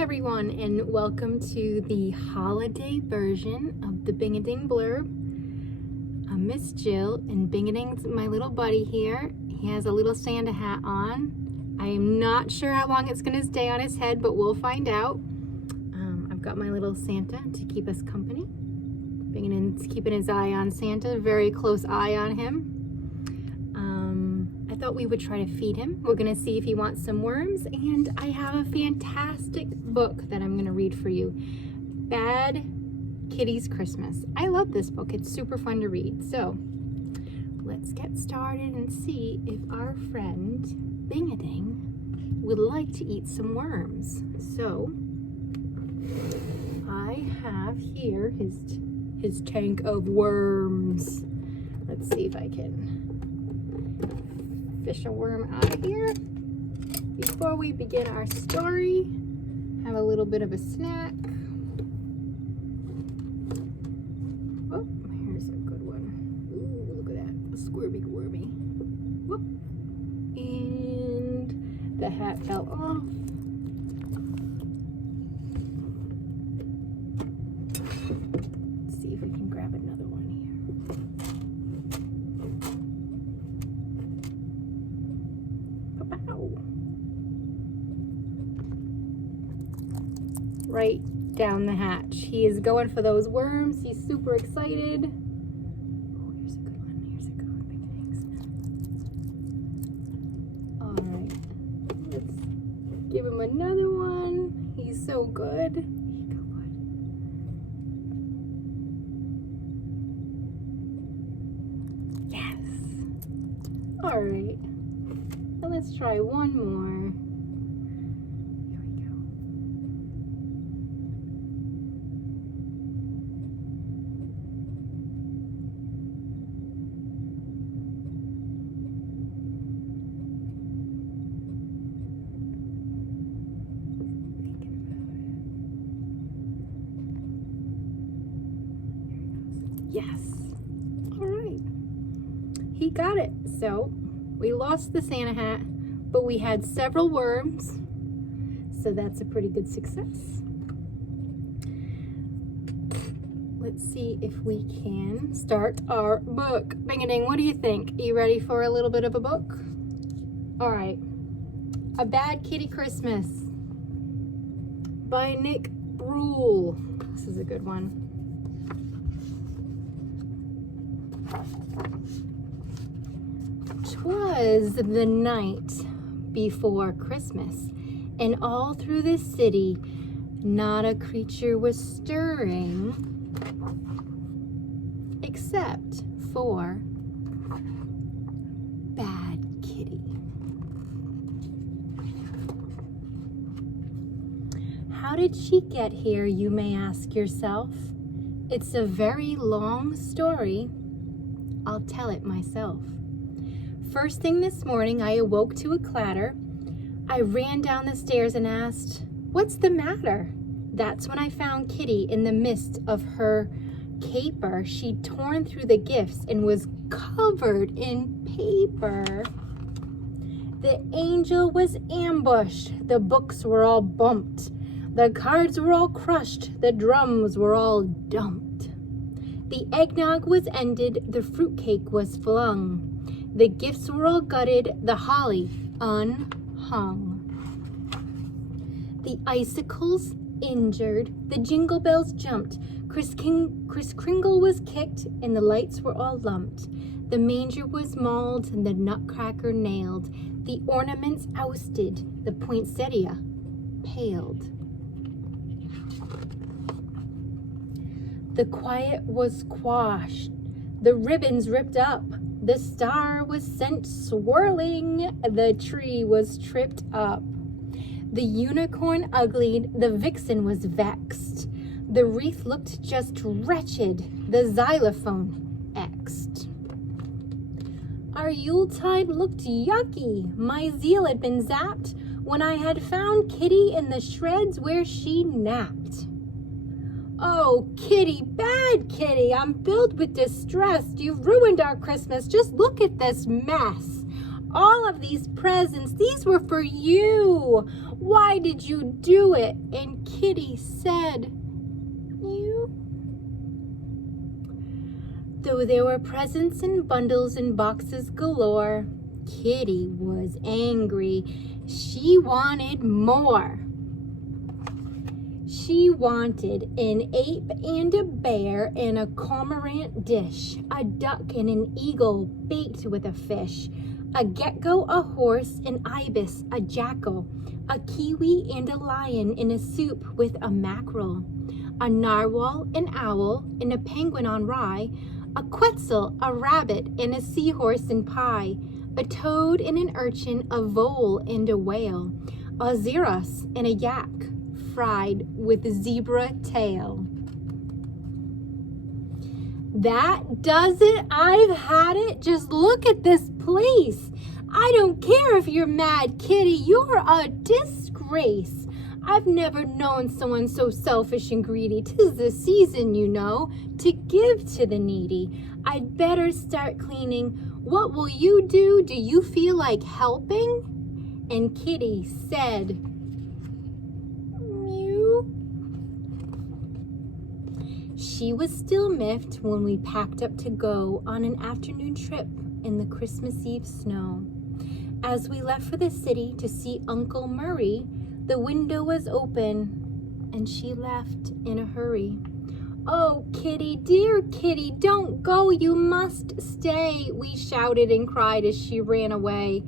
everyone, and welcome to the holiday version of the Bingading Blurb. I'm Miss Jill, and Bingading's my little buddy here. He has a little Santa hat on. I am not sure how long it's going to stay on his head, but we'll find out. I've got my little Santa to keep us company. Bingading's keeping his eye on Santa, very close eye on him. I thought we would try to feed him. We're gonna see if he wants some worms, and I have a fantastic book that I'm gonna read for you. Bad Kitty's Christmas. I love this book. It's super fun to read. So let's get started and see if our friend Bingading would like to eat some worms. So I have here his tank of worms. Let's see if I can fish a worm out of here. Before we begin our story, have a little bit of a snack. Oh, here's a good one. Ooh, look at that, a squirmy wormy. Whoop. And the hat fell off. Let's see if we can grab another one here. Right down the hatch. He is going for those worms. He's super excited. Oh, here's a good one. Here's a good one. All right. Let's give him another one. He's so good. Here you go, bud. Yes. All right. Now let's try one more. Yes. All right. He got it. So we lost the Santa hat, but we had several worms. So that's a pretty good success. Let's see if we can start our book. Bingading, what do you think? Are you ready for a little bit of a book? All right. A Bad Kitty Christmas by Bruel. This is a good one. 'Twas the night before Christmas, and all through the city not a creature was stirring except for Bad Kitty. How did she get here, you may ask yourself? It's a very long story. I'll tell it myself. First thing this morning, I awoke to a clatter. I ran down the stairs and asked, "What's the matter?" That's when I found Kitty in the midst of her caper. She'd torn through the gifts and was covered in paper. The angel was ambushed. The books were all bumped. The cards were all crushed. The drums were all dumped. The eggnog was ended. The fruitcake was flung. The gifts were all gutted, the holly unhung. The icicles injured, the jingle bells jumped, Kris Kringle was kicked, and the lights were all lumped. The manger was mauled, and the nutcracker nailed. The ornaments ousted, the poinsettia paled. The quiet was quashed, the ribbons ripped up. The star was sent swirling, the tree was tripped up. The unicorn uglied, the vixen was vexed. The wreath looked just wretched, the xylophone X'd. Our Yuletide looked yucky, my zeal had been zapped when I had found Kitty in the shreds where she napped. Oh, Kitty, bad Kitty, I'm filled with distress. You've ruined our Christmas. Just look at this mess. All of these presents, these were for you. Why did you do it? And Kitty said, you. Though there were presents and bundles and boxes galore, Kitty was angry. She wanted more. She wanted an ape and a bear and a cormorant dish, a duck and an eagle baked with a fish, a gecko, a horse, an ibis, a jackal, a kiwi and a lion in a soup with a mackerel, a narwhal, an owl, and a penguin on rye, a quetzal, a rabbit, and a seahorse in pie, a toad and an urchin, a vole and a whale, a xeros and a yak, fried with a zebra tail. That does it. I've had it. Just look at this place. I don't care if you're mad, Kitty. You're a disgrace. I've never known someone so selfish and greedy. 'Tis the season, you know, to give to the needy. I'd better start cleaning. What will you do? Do you feel like helping? And Kitty said, mew. She was still miffed when we packed up to go on an afternoon trip in the Christmas Eve snow. As we left for the city to see Uncle Murray, the window was open and she left in a hurry. Oh, Kitty, dear Kitty, don't go, you must stay, we shouted and cried as she ran away.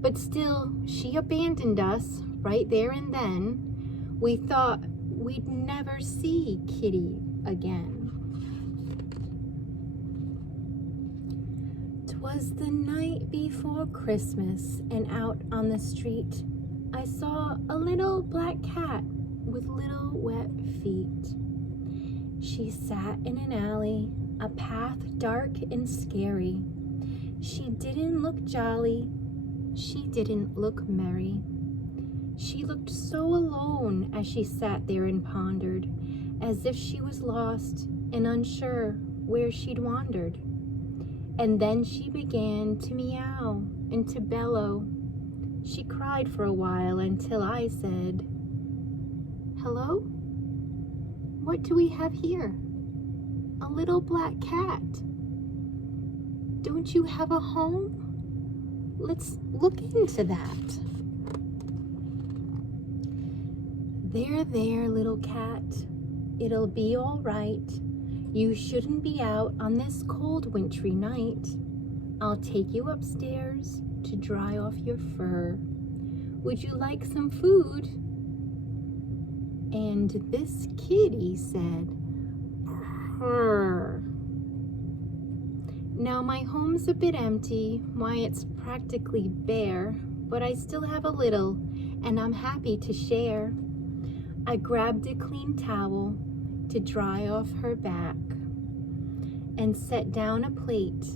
But still, she abandoned us right there and then. We thought we'd never see Kitty again. 'Twas the night before Christmas, and out on the street I saw a little black cat with little wet feet. She sat in an alley, a path dark and scary. She didn't look jolly, she didn't look merry. She looked so alone as she sat there and pondered, as if she was lost and unsure where she'd wandered. And then she began to meow and to bellow. She cried for a while until I said, hello? What do we have here? A little black cat. Don't you have a home? Let's look into that. There, little cat. It'll be all right. You shouldn't be out on this cold wintry night. I'll take you upstairs to dry off your fur. Would you like some food? And this kitty said, purr. Now my home's a bit empty, why it's practically bare, but I still have a little, and I'm happy to share. I grabbed a clean towel to dry off her back, and set down a plate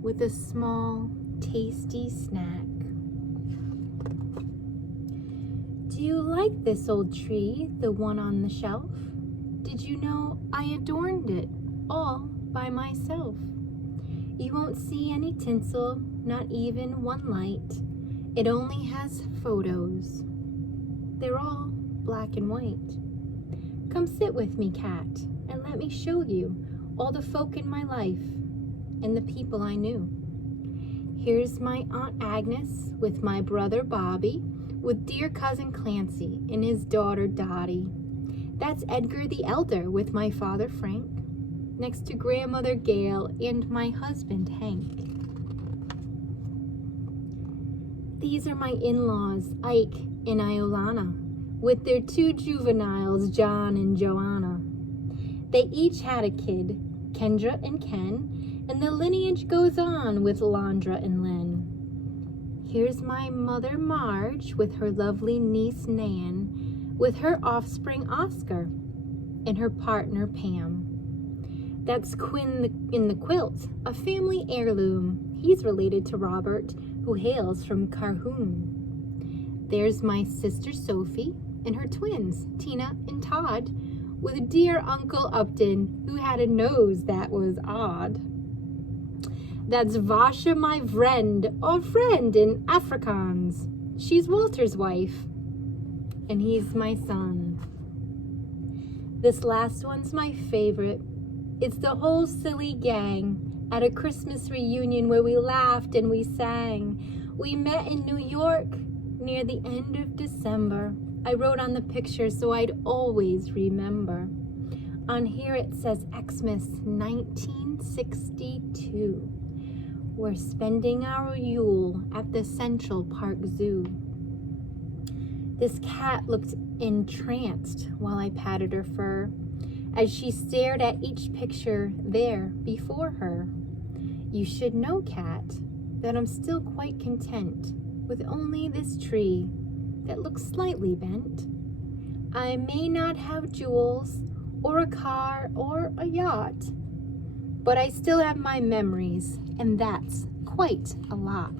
with a small, tasty snack. Do you like this old tree, the one on the shelf? Did you know I adorned it all by myself? You won't see any tinsel, not even one light. It only has photos. They're all black and white. Come sit with me, cat, and let me show you all the folk in my life and the people I knew. Here's my Aunt Agnes with my brother Bobby, with dear cousin Clancy and his daughter Dottie. That's Edgar the Elder with my father Frank, next to grandmother Gail and my husband Hank. These are my in-laws, Ike and Iolana, with their two juveniles, John and Joanna. They each had a kid, Kendra and Ken, and the lineage goes on with Landra and Len. Here's my mother Marge with her lovely niece Nan, with her offspring Oscar, and her partner Pam. That's Quinn in the quilt, a family heirloom. He's related to Robert, who hails from Carhoon. There's my sister Sophie and her twins, Tina and Todd, with dear Uncle Upton, who had a nose that was odd. That's Vasha, my friend, or friend in Afrikaans. She's Walter's wife, and he's my son. This last one's my favorite. It's the whole silly gang at a Christmas reunion where we laughed and we sang. We met in New York near the end of December. I wrote on the picture so I'd always remember. On here it says Xmas 1962. We're spending our Yule at the Central Park Zoo. This cat looked entranced while I patted her fur as she stared at each picture there before her. You should know, cat, that I'm still quite content with only this tree that looks slightly bent. I may not have jewels or a car or a yacht, but I still have my memories, and that's quite a lot.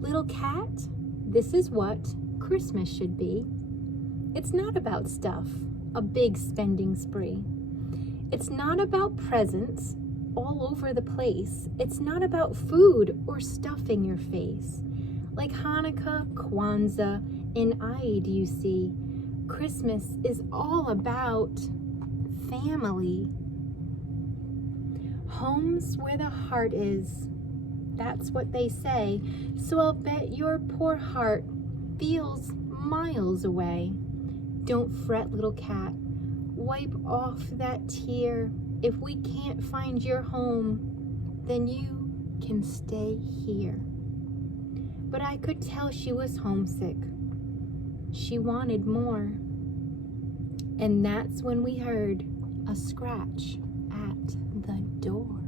Little cat, this is what Christmas should be. It's not about stuff, a big spending spree. It's not about presents all over the place. It's not about food or stuffing your face. Like Hanukkah, Kwanzaa, and Eid, you see, Christmas is all about family. Home's where the heart is. That's what they say. So I'll bet your poor heart feels miles away. Don't fret, little cat. Wipe off that tear. If we can't find your home, then you can stay here. But I could tell she was homesick. She wanted more. And that's when we heard a scratch at the door.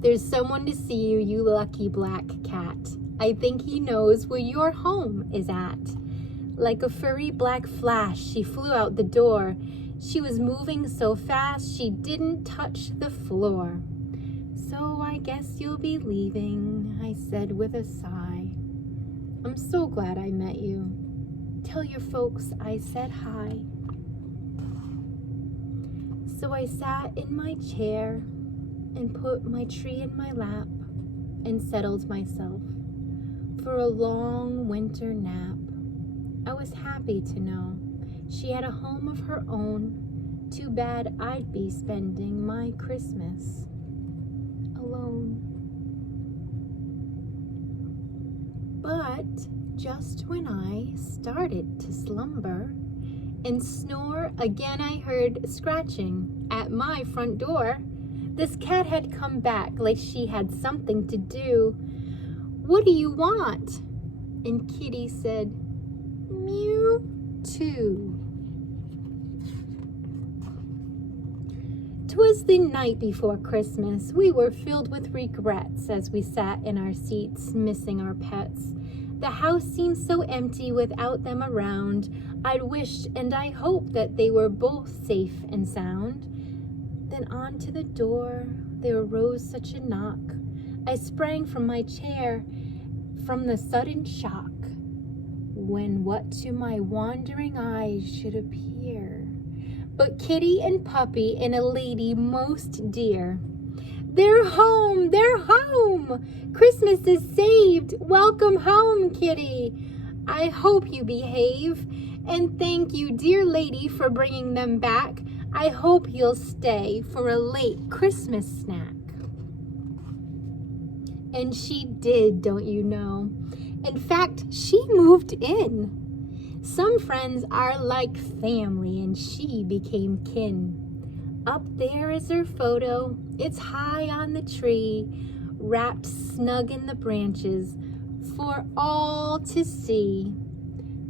There's someone to see you, you lucky black cat. I think he knows where your home is at. Like a furry black flash, she flew out the door. She was moving so fast, she didn't touch the floor. So I guess you'll be leaving, I said with a sigh. I'm so glad I met you. Tell your folks I said hi. So I sat in my chair and put my tree in my lap and settled myself for a long winter nap. I was happy to know she had a home of her own. Too bad I'd be spending my Christmas alone. But just when I started to slumber and snore, again I heard scratching at my front door. This cat had come back like she had something to do. What do you want? And Kitty said, mew too. 'Twas the night before Christmas. We were filled with regrets as we sat in our seats, missing our pets. The house seemed so empty without them around. I'd wished and I hoped that they were both safe and sound. Then onto the door there arose such a knock. I sprang from my chair from the sudden shock, when what to my wandering eyes should appear but Kitty and Puppy and a lady most dear. They're home! They're home! Christmas is saved! Welcome home, Kitty! I hope you behave, and thank you, dear lady, for bringing them back. I hope you'll stay for a late Christmas snack. And she did, don't you know? In fact, she moved in. Some friends are like family, and she became kin. Up there is her photo. It's high on the tree, wrapped snug in the branches for all to see.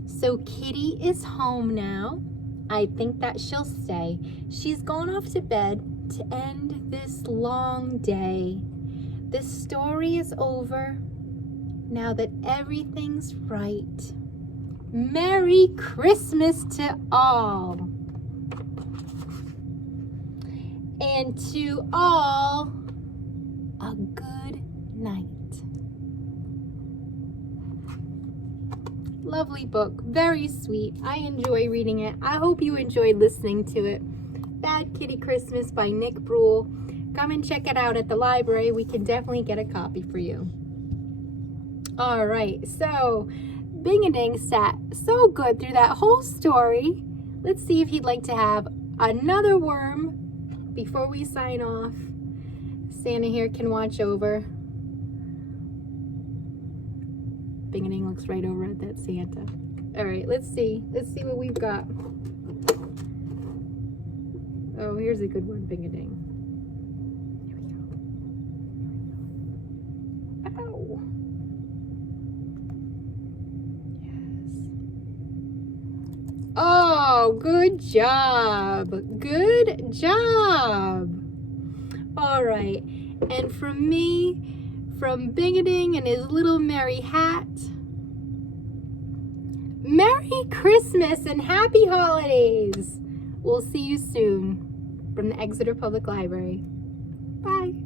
So Kitty is home now. I think that she'll stay. She's gone off to bed to end this long day. This story is over now that everything's right. Merry Christmas to all. And to all, a good night. Lovely book. Very sweet. I enjoy reading it. I hope you enjoyed listening to it. Bad Kitty Christmas by Nick Bruel. Come and check it out at the library. We can definitely get a copy for you. All right, so Bingading sat so good through that whole story. Let's see if he'd like to have another worm before we sign off. Santa here can watch over. Bingading looks right over at that Santa. All right, let's see. Let's see what we've got. Oh, here's a good one, Bingading. Here we go. Ow. Oh, good job. Good job. All right. And from me, from Bingading and his little merry hat, Merry Christmas and Happy Holidays. We'll see you soon from the Exeter Public Library. Bye.